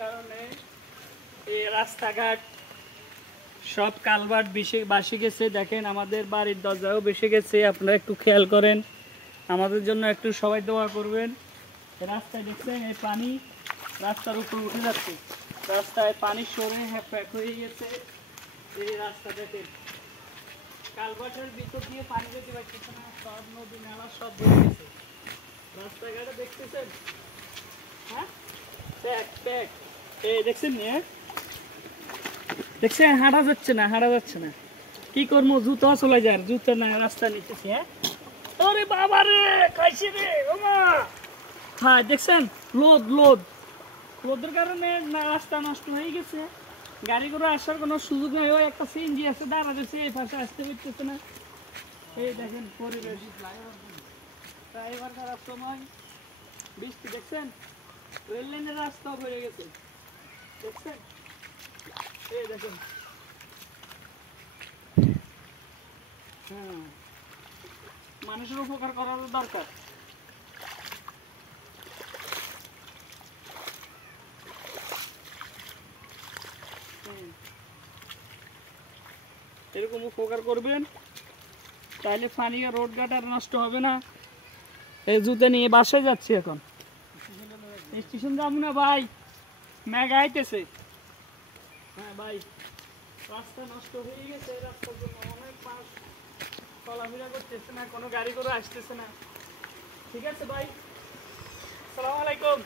কারণে এই রাস্তাঘাট সব কালভার্ট বেশি গেছে। দেখেন আমাদের বাড়ির দরজাও বেশি গেছে, আপনারা একটু খেয়াল করেন, আমাদের জন্য একটু সবাই দোয়া করবেন। রাস্তায় দেখছেন এই পানি রাস্তার উপর উঠে যাচ্ছে, রাস্তায় পানি সরে প্যাক হয়ে গেছে। এই রাস্তা দেখেন কালভার্টের ভিতর দিয়ে পানি যেতে পারতেছে না, সব নদী নালা সব বয়ে গেছে। রাস্তাঘাটে দেখতেছেন, হ্যাঁ প্যাক প্যাক। এই দেখছেন নিয়ে দেখছেন হাঁটা যাচ্ছে না, কি করবো, জুতো চলে যায়, জুতো না রাস্তা নিতেছে। হ্যাঁ ওরে বাবা রে, খাইছে রে ওমা। হ্যাঁ দেখছেন লোদের কারণে না রাস্তা নষ্ট হয়ে গেছে, গাড়ি ঘোড়া আসার কোনো সুযোগ নেই। ওই একটা সিএনজি আছে দাঁড়া গেছে, এই পাশে আসতে পারতেছে না। এই দেখেন পরিবেশ, ড্রাইভার খারাপ সময় বৃষ্টি দেখছেন, রেল লাইনের রাস্তা বেড়ে গেছে দেখছেন। এই দেখেন, হ্যাঁ মানুষের উপকার করার দরকার। এরকম উপকার করবেন, তাহলে পানি আর রোড ঘাট আর নষ্ট হবে না। এই জুতে নিয়ে বাসায় যাচ্ছি, এখন স্টেশন যাবো না ভাই, মেঘ আইতেছে। হ্যাঁ ভাই, রাস্তা নষ্ট হয়ে গেছে, রাস্তার জন্য অনেক মানুষ চলাফেরা করতেছে না, কোনো গাড়ি করে আসতেছে না। ঠিক আছে ভাই, আসসালামু আলাইকুম।